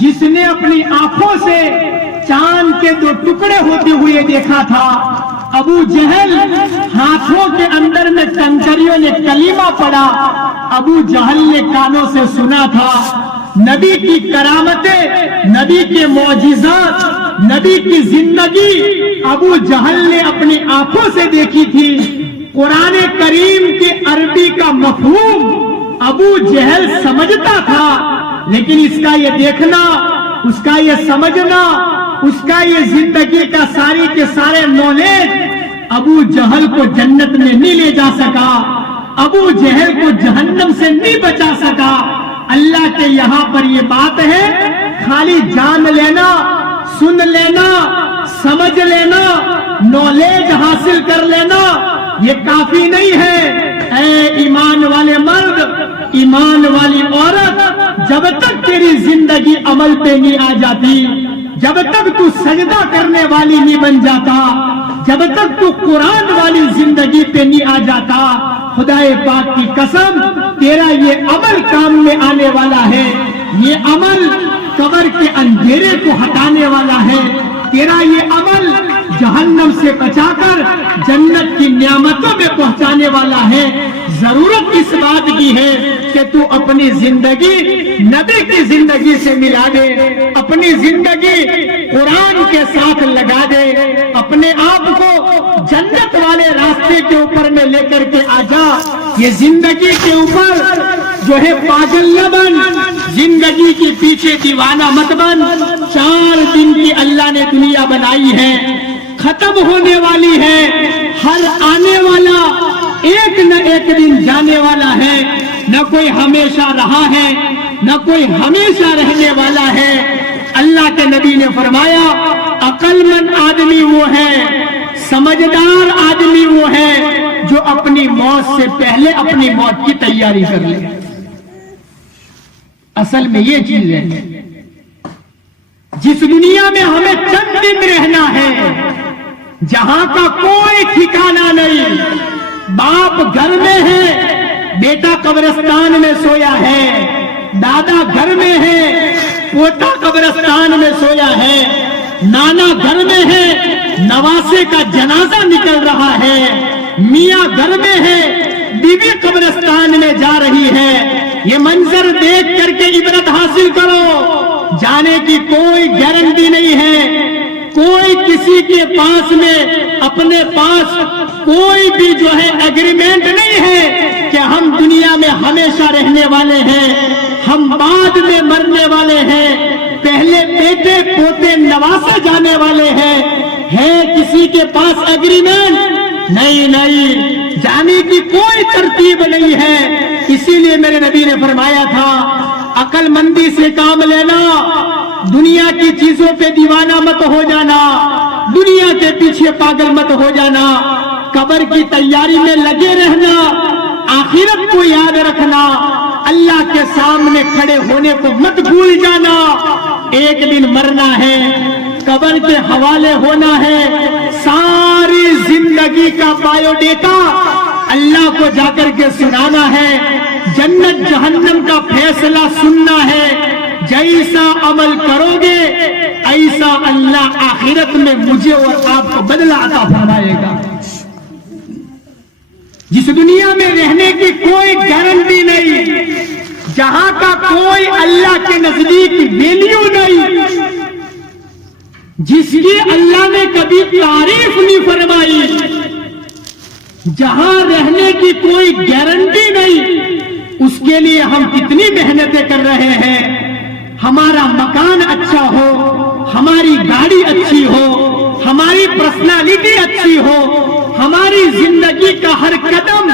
جس نے اپنی آنکھوں سے چاند کے 2 ٹکڑے ہوتے ہوئے دیکھا تھا، ابو جہل ہاتھوں کے اندر میں کنکریوں نے کلمہ پڑھا، ابو جہل نے کانوں سے سنا تھا، نبی کی کرامتیں، نبی کے معجزات، نبی کی زندگی ابو جہل نے اپنی آنکھوں سے دیکھی تھی۔ قرآن کریم کے عربی کا مفہوم ابو جہل سمجھتا تھا، لیکن اس کا یہ دیکھنا، اس کا یہ سمجھنا، اس کا یہ زندگی کا ساری کے سارے نالج ابو جہل کو جنت میں نہیں لے جا سکا، ابو جہل کو جہنم سے نہیں بچا سکا۔ اللہ کے یہاں پر یہ بات ہے، خالی جان لینا، سن لینا، سمجھ لینا، نالج حاصل کر لینا یہ کافی نہیں ہے۔ اے ایمان والے مرد، ایمان والی عورت، جب تک تیری زندگی عمل پہ نہیں آ جاتی، جب تک تو سجدہ کرنے والی نہیں بن جاتا، جب تک تو قرآن والی زندگی پہ نہیں آ جاتا، خدائے پاک کی قسم تیرا یہ عمل کام میں آنے والا ہے، یہ عمل قبر کے اندھیرے کو ہٹانے والا ہے، تیرا یہ عمل جہنم سے بچا کر جنت کی نعمتوں میں پہنچانے والا ہے۔ ضرورت اس بات کی ہے کہ تو اپنی زندگی نبی کی زندگی سے ملا دے، اپنی زندگی قرآن کے ساتھ لگا دے، اپنے آپ کو جنت والے راستے کے اوپر میں لے کر کے آ جا۔ یہ زندگی کے اوپر جو ہے پاگل نہ بن، زندگی کے پیچھے دیوانہ مت بن۔ 4 دن کی اللہ نے دنیا بنائی ہے، ختم ہونے والی ہے، ہر آنے والا ایک نہ ایک دن جانے والا ہے، نہ کوئی ہمیشہ رہا ہے نہ کوئی ہمیشہ رہنے والا ہے۔ اللہ کے نبی نے فرمایا عقل مند آدمی وہ ہے، سمجھدار آدمی وہ ہے جو اپنی موت سے پہلے اپنی موت کی تیاری کر لے۔ اصل میں یہ چیز ہے، جس دنیا میں ہمیں چند دن رہنا ہے، جہاں کا کوئی ٹھکانہ نہیں، باپ گھر میں ہے، بیٹا قبرستان میں سویا ہے، دادا گھر میں ہے، پوتا قبرستان میں سویا ہے، نانا گھر میں ہے، نواسے کا جنازہ نکل رہا ہے، میاں گھر میں ہے، بیوی قبرستان میں جا رہی ہے۔ یہ منظر دیکھ کر کے عبرت حاصل کرو، جانے کی کوئی گارنٹی نہیں ہے، کوئی کسی کے پاس میں اپنے پاس کوئی بھی جو ہے ایگریمنٹ نہیں ہے کہ ہم دنیا میں ہمیشہ رہنے والے ہیں، ہم بعد میں مرنے والے ہیں، پہلے بیٹے پوتے نواسے جانے والے ہیں۔ ہے کسی کے پاس ایگریمنٹ؟ نہیں، جانے کی کوئی ترتیب نہیں ہے۔ اسی لیے میرے نبی نے فرمایا تھا عقل مندی سے کام لینا، دنیا کی چیزوں پہ دیوانہ مت ہو جانا، دنیا کے پیچھے پاگل مت ہو جانا، قبر کی تیاری میں لگے رہنا، آخرت کو یاد رکھنا، اللہ کے سامنے کھڑے ہونے کو مت بھول جانا۔ ایک دن مرنا ہے، قبر کے حوالے ہونا ہے، ساری زندگی کا بایو ڈیٹا اللہ کو جا کر کے سنانا ہے، جنت جہنم کا فیصلہ سننا ہے۔ جیسا عمل کرو گے ایسا اللہ آخرت میں مجھے اور آپ کو بدلہ عطا فرمائے گا۔ جس دنیا میں رہنے کی کوئی گارنٹی نہیں، جہاں کا کوئی اللہ کے نزدیک ویلیو نہیں، جس کی اللہ نے کبھی تعریف نہیں فرمائی، جہاں رہنے کی کوئی گارنٹی نہیں، اس کے لیے ہم کتنی محنتیں کر رہے ہیں۔ ہمارا مکان اچھا ہو، ہماری گاڑی اچھی ہو، ہماری پرسنالٹی اچھی ہو، ہماری زندگی کا ہر قدم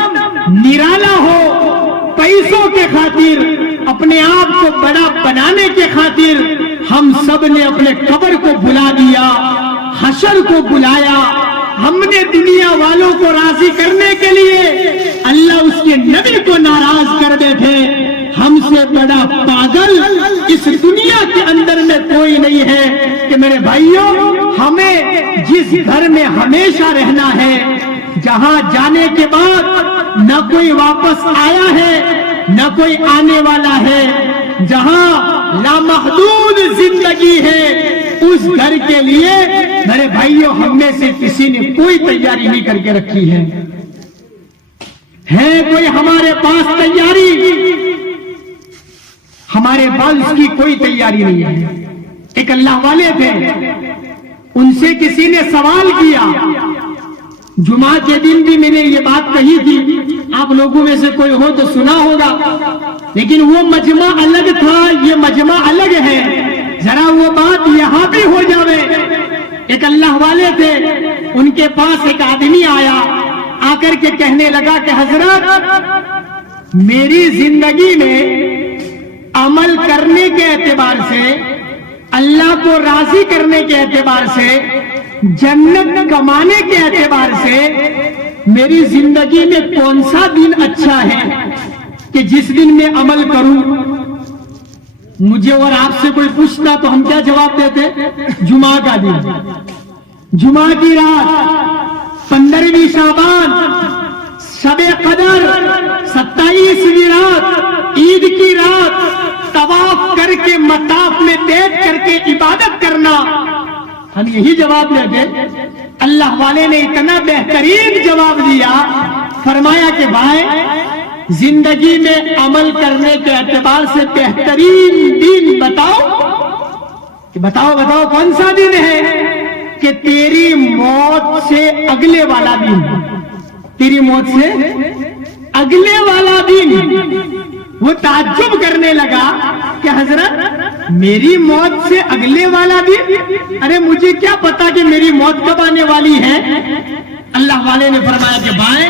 نرالا ہو، پیسوں کے خاطر، اپنے آپ کو بڑا بنانے کے خاطر ہم سب نے اپنے قبر کو بلا دیا، حشر کو بلایا۔ ہم نے دنیا والوں کو راضی کرنے کے لیے اللہ اس کے نبی کو ناراض کر بیٹھے۔ ہم سے بڑا پاگل اس دنیا کے اندر میں کوئی نہیں ہے کہ میرے بھائیوں، ہمیں جس گھر میں ہمیشہ رہنا ہے، جہاں جانے کے بعد نہ کوئی واپس آیا ہے نہ کوئی آنے والا ہے، جہاں لامحدود زندگی ہے، اس گھر کے لیے میرے بھائیوں ہم میں سے کسی نے کوئی تیاری نہیں کر کے رکھی ہے کوئی ہمارے پاس تیاری؟ ہمارے پاس اس کی کوئی تیاری نہیں ہے۔ ایک اللہ والے تھے، ان سے کسی نے سوال کیا، جمعہ کے دن بھی میں نے یہ بات کہی تھی، آپ لوگوں میں سے کوئی ہو تو سنا ہوگا، لیکن وہ مجمع الگ تھا، یہ مجمع الگ ہے، ذرا وہ بات یہاں بھی ہو جاوے۔ ایک اللہ والے تھے، ان کے پاس ایک آدمی آیا، آ کر کے کہنے لگا کہ حضرت میری زندگی میں عمل کرنے کے اعتبار سے، اللہ کو راضی کرنے کے اعتبار سے، جنت کمانے کے اعتبار سے میری زندگی میں کون سا دن اچھا ہے کہ جس دن میں عمل کروں؟ مجھے اور آپ سے کوئی پوچھتا تو ہم کیا جواب دیتے؟ جمعہ کا دن، جمعہ کی رات، 15ویں شعبان، شب قدر، 27ویں رات، عید کی رات، طواف کر کے مطاف میں بیٹھ کر کے عبادت کرنا، ہم یہی جواب دیتے۔ اللہ والے نے اتنا بہترین جواب دیا، فرمایا کہ بھائی زندگی میں عمل کرنے کے اعتبار سے بہترین دن بتاؤ، کہ بتاؤ کون سا دن ہے؟ کہ تیری موت سے اگلے والا دن، تیری موت سے اگلے والا دن۔ وہ تعجب کرنے لگا کہ حضرت میری موت سے اگلے والا دن، ارے مجھے کیا پتا کہ میری موت کب آنے والی ہے؟ اللہ والے نے فرمایا کہ بھائی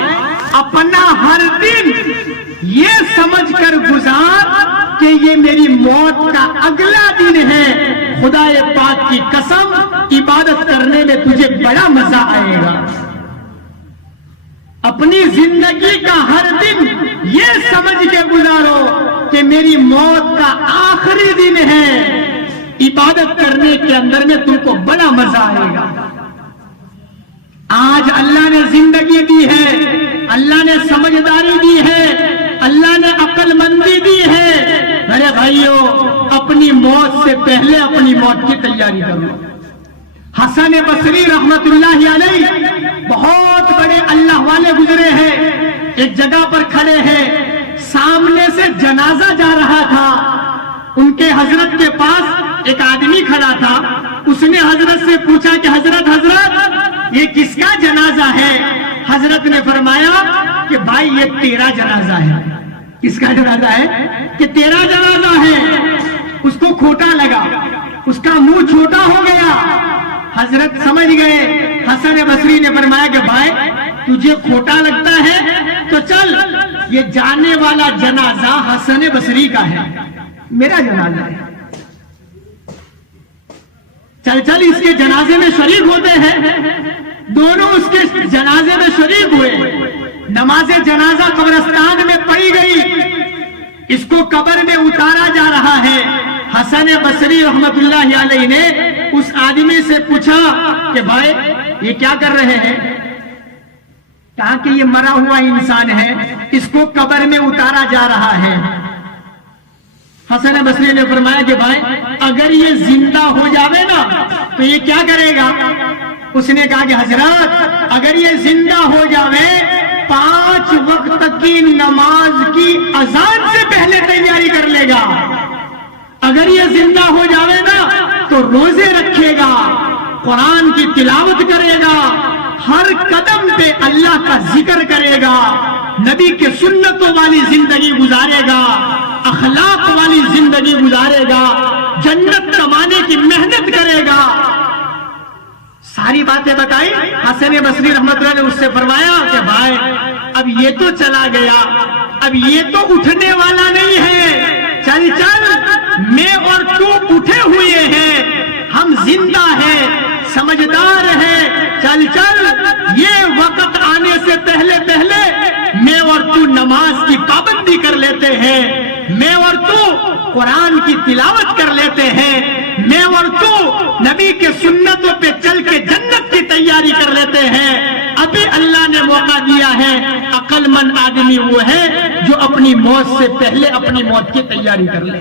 اپنا ہر دن یہ سمجھ کر گزار کہ یہ میری موت کا اگلا دن ہے، خدا پاک کی قسم عبادت کرنے میں تجھے بڑا مزہ آئے گا۔ اپنی زندگی کا ہر دن یہ سمجھ کے گزارو کہ میری موت کا آخری دن ہے، عبادت کرنے کے اندر میں تم کو بڑا مزہ آئے گا۔ آج اللہ نے زندگی دی ہے، اللہ نے سمجھداری دی ہے، اللہ نے عقل مندی دی ہے، میرے بھائیوں اپنی موت سے پہلے اپنی موت کی تیاری کرو۔ حسن بصری رحمت اللہ علیہ بہت بڑے اللہ والے گزرے ہیں، ایک جگہ پر کھڑے ہیں، سامنے سے جنازہ جا رہا تھا، ان کے حضرت کے پاس ایک آدمی کھڑا تھا، اس نے حضرت سے پوچھا کہ حضرت یہ کس کا جنازہ ہے؟ حضرت نے فرمایا کہ بھائی یہ تیرا جنازہ ہے۔ کس کا جنازہ ہے؟ کہ تیرا جنازہ ہے۔ اس کو کھوٹا لگا، اس کا منہ چھوٹا ہو گیا۔ حضرت سمجھ گئے، حسن بصری نے فرمایا کہ بھائی تجھے کھوٹا لگتا ہے تو چل، یہ جانے والا جنازہ حسن بصری کا ہے، میرا جنازہ ہے، چل اس کے جنازے میں شریک ہوتے ہیں۔ دونوں اس کے جنازے میں شریک ہوئے، نماز جنازہ قبرستان میں پڑھی گئی، اس کو قبر میں اتارا جا رہا ہے۔ حسن بصری رحمت اللہ علیہ نے اس آدمی سے پوچھا کہ بھائی یہ کیا کر رہے ہیں؟ کہا کہ یہ مرا ہوا انسان ہے، اس کو قبر میں اتارا جا رہا ہے۔ حسن بصری نے فرمایا کہ بھائی اگر یہ زندہ ہو جاوے نا تو یہ کیا کرے گا؟ اس نے کہا کہ حضرت اگر یہ زندہ ہو جاوے 5 وقت کی نماز کی اذان سے پہلے تیاری کر لے گا، اگر یہ زندہ ہو جاوے نا تو روزے رکھے گا، قرآن کی تلاوت کرے گا، ہر قدم پہ اللہ کا ذکر کرے گا، نبی کے سنتوں والی زندگی گزارے گا، اخلاق والی زندگی گزارے گا، جنت کمانے کی محنت کرے گا۔ ساری باتیں بتائی۔ حسن بصری رحمت اللہ نے اس سے فرمایا کہ بھائی اب یہ تو چلا گیا، اب یہ تو اٹھنے والا نہیں ہے، چل میں اور تو اٹھے ہوئے ہیں، ہم زندہ ہیں، سمجھدار ہیں، چل یہ وقت آنے سے پہلے میں اور تو نماز کی پابندی کر لیتے ہیں، میں اور تو قرآن کی تلاوت کر لیتے ہیں، میں اور تو نبی کے سنتوں پہ چل کے جنت کی تیاری کر لیتے ہیں۔ ابھی اللہ نے موقع دیا ہے، عقل مند آدمی وہ ہے جو اپنی موت سے پہلے اپنی موت کی تیاری کر لے۔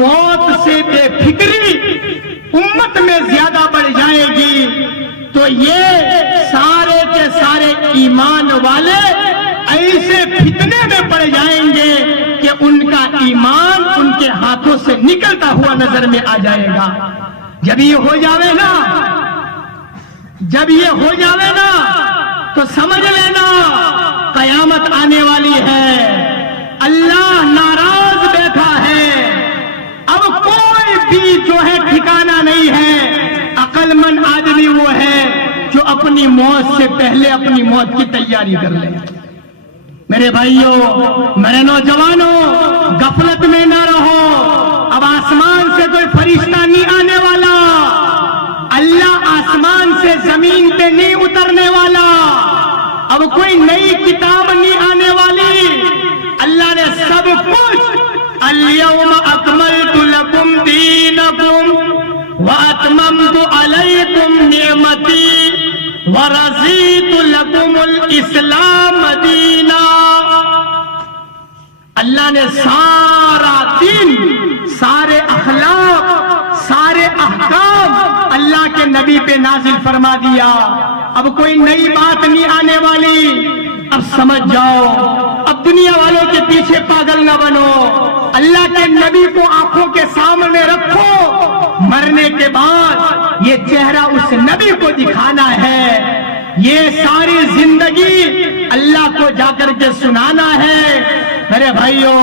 موت سے بے فکری امت میں زیادہ بڑھ جائے گی تو یہ سارے کے سارے ایمان والے ایسے فتنے میں پڑ جائیں گے کہ ان کا ایمان ان کے ہاتھوں سے نکلتا ہوا نظر میں آ جائے گا. جب یہ ہو جاوے نا تو سمجھ لینا قیامت آنے والی ہے. اللہ ناراض بیٹھا ہے. اب کوئی بھی جو ہے ٹھکانہ نہیں ہے. عقل مند آدمی وہ ہے جو اپنی موت سے پہلے اپنی موت کی تیاری کر لے. میرے بھائیوں، میرے نوجوانوں، غفلت میں نہ رہو. اب آسمان سے کوئی فرشتہ نہیں آنے والا. اللہ آسمان سے زمین پہ نہیں اترنے والا. اب کوئی نئی کتاب نہیں آنے والی. اللہ نے سب کچھ الیوم اکملت لکم دینکم واتممت علیکم نعمتی ورضیت لکم الاسلام دینا. اللہ نے سارا دین، سارے اخلاق، سارے احکام اللہ کے نبی پہ نازل فرما دیا. اب کوئی نئی بات نہیں آنے والی. اب سمجھ جاؤ، اب دنیا والوں کے پیچھے پاگل نہ بنو. اللہ کے نبی کو آنکھوں کے سامنے رکھو. مرنے کے بعد یہ چہرہ اس نبی کو دکھانا ہے. یہ ساری زندگی اللہ کو جا کر کے سنانا ہے. میرے بھائیوں،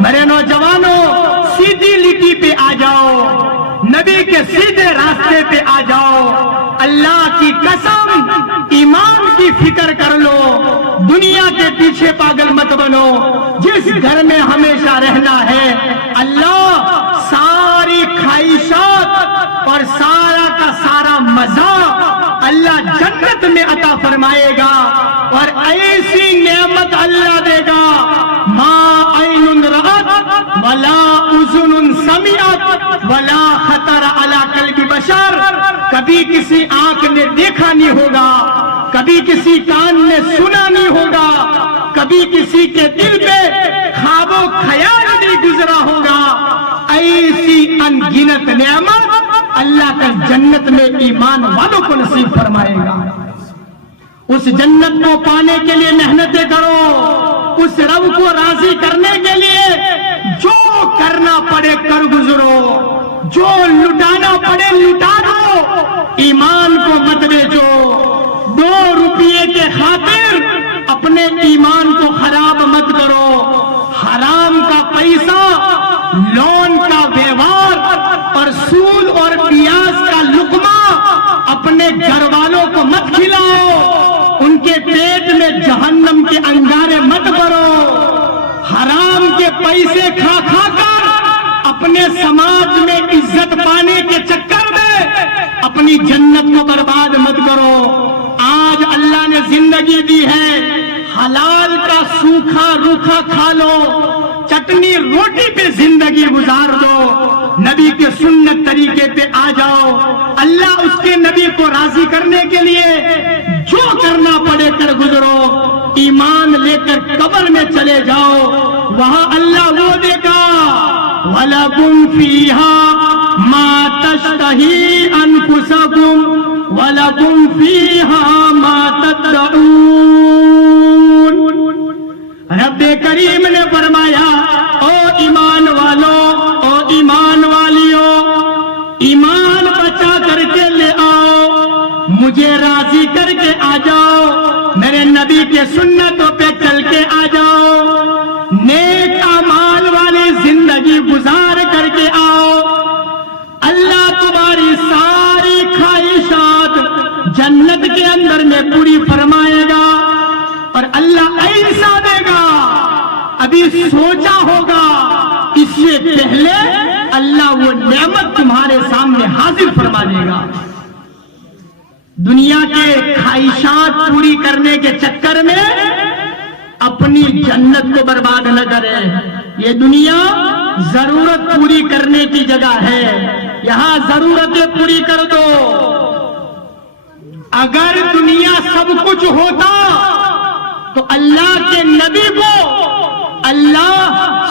میرے نوجوانوں، سیدھی لیٹی پہ آ جاؤ. نبی کے سیدھے راستے پہ آ جاؤ. اللہ کی قسم ایمان کی فکر کر لو. دنیا کے پیچھے پاگل مت بنو. جس گھر میں ہمیشہ رہنا ہے اللہ ساری خواہشات اور سارا کا سارا مزہ اللہ جنت میں عطا فرمائے گا. اور ایسی نعمت اللہ دے گا ما عین رأت ولا اذن سمعت ولا خطر علی قلب بشر. کبھی کسی آنکھ نے دیکھا نہیں ہوگا، کبھی کسی کان نے سنا نہیں ہوگا، کبھی کسی کے دل پہ خواب و خیال نہیں گزرا ہوگا. ایسی ان گنت نعمت اللہ کا جنت میں ایمان والوں کو نصیب فرمائے گا. اس جنت کو پانے کے لیے محنتیں کرو. اس رب کو راضی کرنے کے لیے جو کرنا پڑے کر گزرو. جو لٹانا پڑے لٹا دو. ایمان کو مت بیچو. 2 روپیے کے خاطر اپنے ایمان کو خراب مت کرو. حرام کا پیسہ، لون کا ویوہار اور سود اور پیاز کا لقمہ اپنے گھر والوں کو مت کھلاؤ. ان کے پیٹ میں جہنم کے انگارے مت بھرو. حرام کے پیسے کھا کھا کر اپنے سماج میں عزت پانے کے چکر میں اپنی جنت کو برباد مت کرو. آج اللہ نے زندگی دی ہے، حلال کا سوکھا روکھا کھا لو. چٹنی روٹی پہ زندگی گزار دو. نبی کے سنت طریقے پہ آ جاؤ. اللہ اس کے نبی کو راضی کرنے کے لیے جو کرنا پڑے کر گزرو. ایمان لے کر قبر میں چلے جاؤ. وہاں اللہ وہ دے گا وَلَكُمْ فِيهَا مَا تَشْتَهِي أَنفُسُكُمْ وَلَكُمْ فِيهَا مَا تَدَّعُونَ. رب کریم نے فرمایا او ایمان والو، او ایمان والیو، ایمان بچا کر کے لے آؤ. مجھے راضی کر کے آ جاؤ. میرے نبی کے سنتوں پہ چل کے آ جاؤ. نیک اعمال والی زندگی گزار کر کے آؤ. اللہ تمہاری ساری خواہشات جنت کے اندر میں پوری فرمائے گا. اور اللہ ایسا دے گا ابھی سوچا ہوگا اس سے پہلے اللہ وہ نعمت تمہارے سامنے حاضر فرما دے گا. دنیا کے خواہشات پوری کرنے کے چکر میں اپنی جنت کو برباد نہ کرے. یہ دنیا ضرورت پوری کرنے کی جگہ ہے. یہاں ضرورتیں پوری کر دو. اگر دنیا سب کچھ ہوتا تو اللہ کے نبی کو اللہ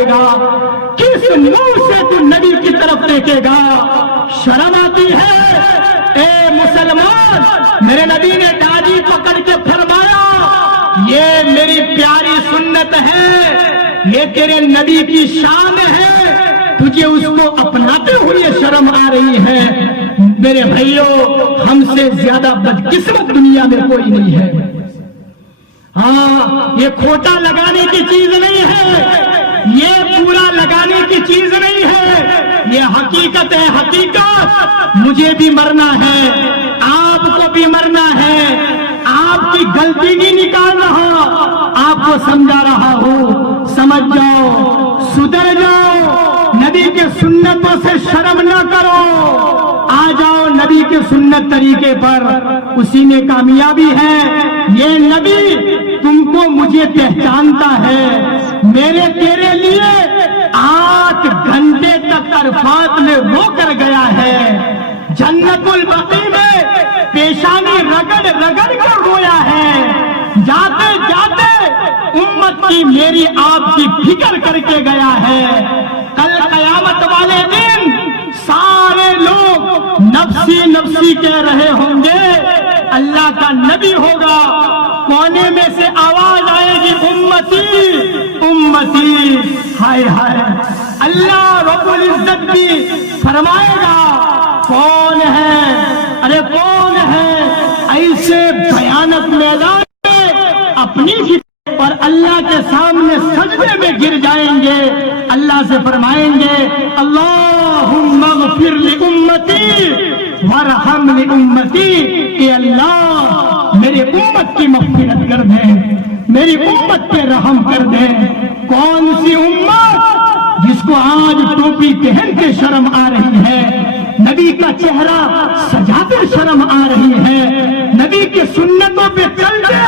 جائے گا، کس منہ سے تو نبی کی طرف دیکھے گا؟ شرم آتی ہے اے مسلمان؟ میرے نبی نے داڑھی پکڑ کے فرمایا یہ میری پیاری سنت ہے، یہ تیرے نبی کی شان ہے، تجھے اس کو اپناتے ہوئے شرم آ رہی ہے؟ میرے بھائیوں، ہم سے زیادہ بدقسمت دنیا میں کوئی نہیں ہے۔ ہاں، یہ کھوٹا لگانے کی چیز نہیں ہے، یہ پورا لگانے کی چیز نہیں ہے، یہ حقیقت ہے، حقیقت۔ مجھے بھی مرنا ہے، آپ کو بھی مرنا ہے، آپ کی غلطی نہیں نکال رہا، آپ کو سمجھا رہا ہوں، سمجھ جاؤ، سدھر جاؤ، نبی کے سنتوں سے شرم نہ کرو، آ جاؤ نبی کے سنت طریقے پر، اسی میں کامیابی ہے۔ یہ نبی تم کو مجھے پہچانتا ہے، میرے تیرے لیے 8 گھنٹے تک عرفات میں رو کر گیا ہے، جنت البقیع میں پیشانی رگڑ رگڑ کر رویا ہے، جاتے جاتے امت کی میری آپ کی فکر کر کے گیا ہے۔ کل قیامت والے دن سارے لوگ نفسی نفسی کہہ رہے ہوں گے، اللہ کا نبی ہوگا، کونے میں سے آواز آئے گی امتی امتی، ہائے ہائے، اللہ رب العزت بھی فرمائے گا کون ہے، ارے کون ہے؟ ایسے بھیانک میدان میں اپنی اور اللہ کے سامنے سجدے میں گر جائیں گے، اللہ سے فرمائیں گے اللہم اغفر لامتی وارحم لامتی، اے اللہ میری امت کی مغفرت کر دے، میری امت پہ رحم کر دے۔ کون سی امت جس کو آج ٹوپی پہن کے شرم آ رہی ہے، نبی کا چہرہ سجاتے شرم آ رہی ہے، نبی کے سنتوں پہ چلتے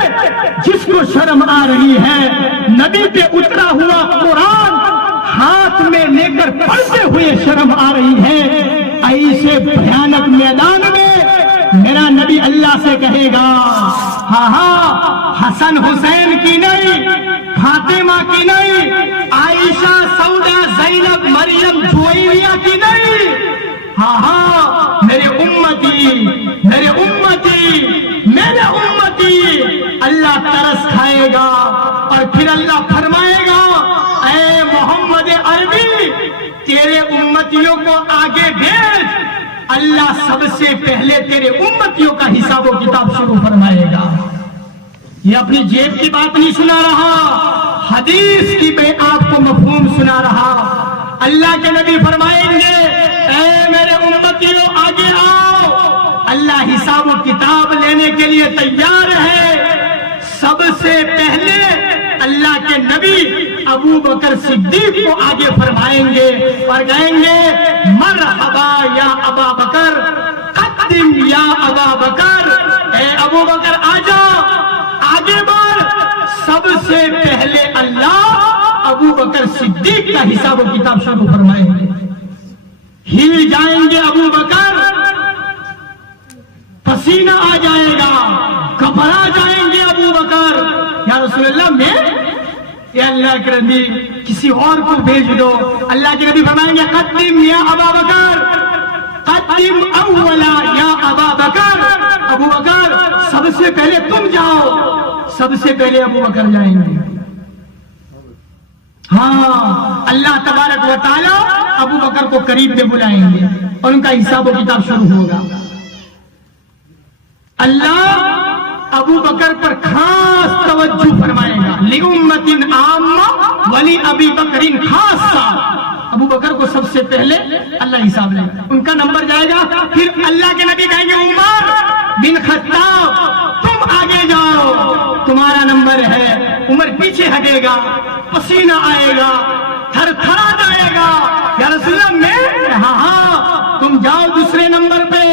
جس کو شرم آ رہی ہے، نبی پہ اترا ہوا قرآن ہاتھ میں لے کر پڑھتے ہوئے شرم آ رہی ہے، ایسے بھیانک میدان میں میرا نبی اللہ سے کہے گا ہاں ہاں، حسن حسین کی نہیں، فاطمہ کی نہیں، عائشہ سودا زینب مریم جویریہ کی نہیں، ہاں ہاں میرے امتی، میرے امتی، میرے امتی، اللہ ترس کھائے گا اور پھر اللہ فرمائے گا اے محمد عربی تیرے امتیوں کو آگے بھیج، اللہ سب سے پہلے تیرے امتیوں کا حساب و کتاب شروع فرمائے گا۔ یہ اپنی جیب کی بات نہیں سنا رہا، حدیث کی میں آپ کو مفہوم سنا رہا۔ اللہ کے نبی فرمائیں گے اے میرے امتیوں آگے آؤ، اللہ حساب و کتاب لینے کے لیے تیار ہے۔ سب سے پہلے اللہ کے نبی ابو بکر صدیق کو آگے فرمائیں گے اور کہیں گے مرحبا یا ابا بکر، قدم یا ابا بکر، اے ابو بکر آ جاؤ، آگے بڑھ۔ سب سے پہلے اللہ ابو بکر صدیق کا حساب و کتاب شروع فرمائیں گے۔ ہل جائیں گے ابو بکر، پسینہ آ جائے گا، گھبرا جائیں گے ابو بکر، یا رسول اللہ میں، یا اللہ کے نبی کسی اور کو بھیج دو۔ اللہ کے نبی فرمائیں گے قدم یا ابا بکر، قدم اولا یا ابا بکر، ابو بکر سب سے پہلے تم جاؤ۔ سب سے پہلے ابو بکر جائیں گے۔ ہاں، اللہ تبارک و تعالی ابو بکر کو قریب میں بلائیں گے اور ان کا حساب و کتاب شروع ہوگا۔ اللہ ابو بکر پر خاص توجہ فرمائے گا، لِأُمَّةٍ عَامَّةٍ وَلِأَبِي بَكْرٍ خَاصَّةً۔ ابو بکر کو سب سے پہلے اللہ حساب لے گا، ان کا نمبر جائے گا۔ پھر اللہ کے نبی کہیں گے عمر بن خطاب تم آگے جاؤ، تمہارا نمبر ہے۔ عمر پیچھے ہٹے گا، پسینہ آئے گا، تھر تھرا جائے گا، یا رسول اللہ میں، ہاں ہاں تم جاؤ دوسرے نمبر پہ۔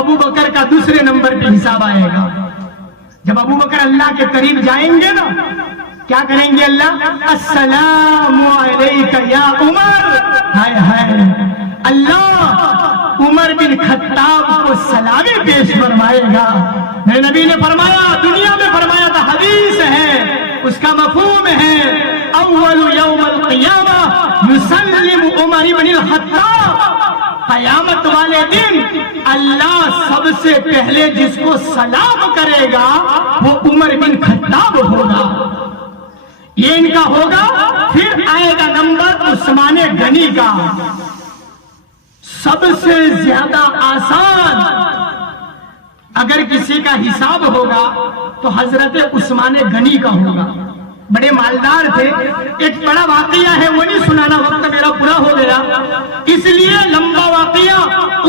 ابو بکر کا دوسرے نمبر پہ حساب آئے گا۔ جب ابو بکر اللہ کے قریب جائیں گے نا، کیا کریں گے اللہ؟ السلام علیکہ یا عمر، ہائے ہائے، اللہ عمر بن خطاب کو سلامی پیش فرمائے گا۔ میرے نبی نے فرمایا، دنیا میں فرمایا تھا، حدیث ہے، اس کا مفہوم ہے اول یوم القیامہ یسلم عمر بن الخطاب، قیامت والے دن اللہ سب سے پہلے جس کو سلام کرے گا وہ عمر بن خطاب ہوگا، یہ ان کا ہوگا۔ پھر آئے گا نمبر عثمان غنی کا، سب سے زیادہ آسان اگر کسی کا حساب ہوگا تو حضرت عثمان غنی کا ہوگا، بڑے مالدار تھے۔ ایک بڑا واقعہ ہے، وہ نہیں سنانا، وقت میرا پورا ہو گیا، اس لیے لمبا واقعہ۔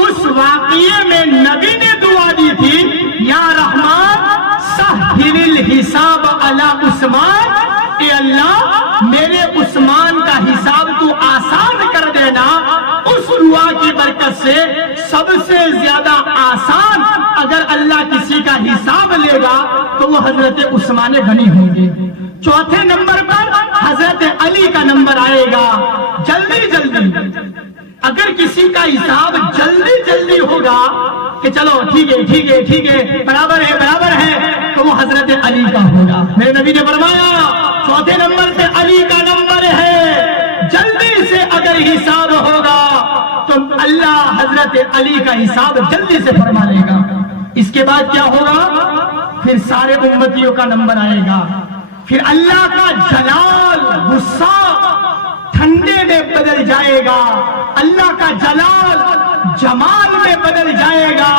اس واقعے میں نبی نے دعا دی تھی، یا رحمان سہل الحساب علی عثمان، اے اللہ میرے عثمان کا حساب تو آسان کر دینا۔ اس دعا کی برکت سے سب سے زیادہ آسان اگر اللہ کسی کا حساب لے گا تو وہ حضرت عثمان غنی ہوں گے۔ چوتھے نمبر پر حضرت علی کا نمبر آئے گا، جلدی اگر کسی کا حساب جلدی ہوگا کہ چلو ٹھیک ہے برابر ہے تو وہ حضرت علی کا ہوگا۔ میرے نبی نے فرمایا چوتھے نمبر پہ علی کا نمبر ہے، جلدی سے اگر حساب ہوگا تو اللہ حضرت علی کا حساب جلدی سے فرما لے گا۔ اس کے بعد کیا ہوگا؟ پھر سارے امتیوں کا نمبر آئے گا، پھر اللہ کا جلال غصہ ٹھنڈے میں بدل جائے گا، اللہ کا جلال جمال میں بدل جائے گا،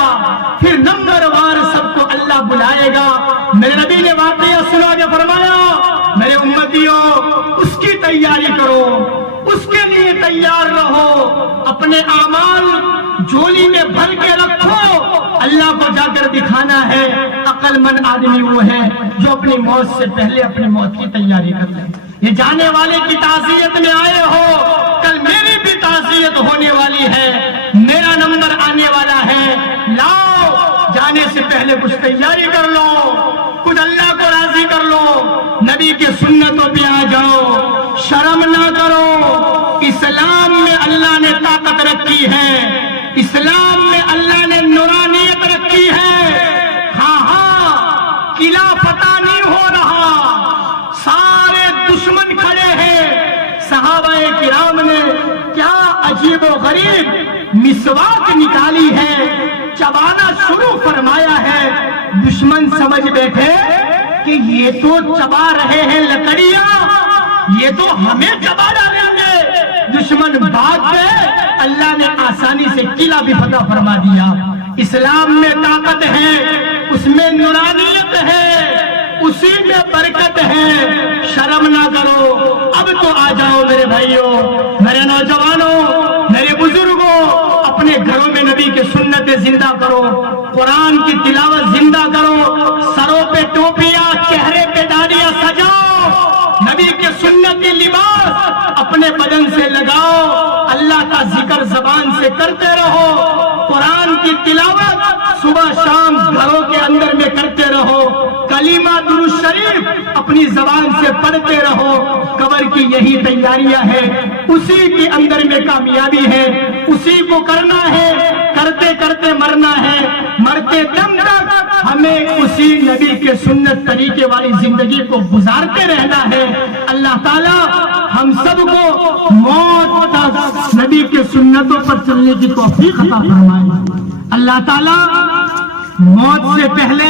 پھر نمبر وار سب کو اللہ بلائے گا۔ میرے نبی نے واقعہ سنا کے فرمایا میرے امتیوں اس کی تیاری کرو، اس کے لیے تیار رہو، اپنے اعمال جھولی میں بھر کے رکھو، اللہ کو جا کر دکھانا ہے۔ عقل مند آدمی وہ ہے جو اپنی موت سے پہلے اپنی موت کی تیاری کر لے۔ یہ جانے والے کی تعزیت میں آئے ہو، کل میری بھی تعزیت ہونے والی ہے، میرا نمبر آنے والا ہے، لاؤ جانے سے پہلے کچھ تیاری کر لو، کچھ اللہ کو راضی کر لو، نبی کی سنتوں پہ آ جاؤ، شرم نہ کرو۔ اسلام میں اللہ نے طاقت رکھی ہے، اسلام میں اللہ نے نورانیت رکھی ہے۔ ہاں قلعہ فتح نہیں ہو رہا، سارے دشمن کھڑے ہیں۔ صحابہ کرام نے کیا عجیب و غریب مسواک نکالی ہے، چبانا شروع فرمایا ہے، دشمن سمجھ بیٹھے کہ یہ تو چبا رہے ہیں لکڑیاں، یہ تو ہمیں چبا ڈالیں گے۔ دشمن بھاگ گئے، اللہ نے آسانی سے قلعہ بھی فتح فرما دیا۔ اسلام میں طاقت ہے، اس میں نورانیت ہے، اسی میں برکت ہے، شرم نہ کرو۔ اب تو آ جاؤ میرے بھائیوں، میرے نوجوانوں، میرے بزرگوں، اپنے گھروں میں نبی کی سنتیں زندہ کرو، قرآن کی تلاوت زندہ کرو، سروں پہ ٹوپیاں، چہرے پہ داڑیاں سجاؤ، نبی کے سنتی لباس اپنے بدن سے لگاؤ، اللہ کا ذکر زبان سے کرتے رہو، قرآن کی تلاوت صبح شام گھروں کے اندر میں کرتے رہو، کلمہ درود شریف اپنی زبان سے پڑھتے رہو۔ قبر کی یہی تیاریاں ہیں، اسی کے اندر میں کامیابی ہے، اسی کو کرنا ہے، کرتے کرتے مرنا ہے، مرتے دم تک ہمیں اسی نبی کے سنت طریقے والی زندگی کو گزارتے رہنا ہے۔ اللہ تعالیٰ ہم سب کو موت تک نبی کے سنتوں پر چلنے کی توفیق عطا فرمائے۔ اللہ تعالیٰ موت سے پہلے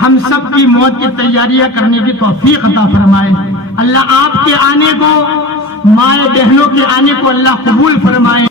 ہم سب کی موت کی تیاریاں کرنے کی توفیق عطا فرمائے۔ اللہ آپ کے آنے کو، مائیں بہنوں کے آنے کو اللہ قبول فرمائے۔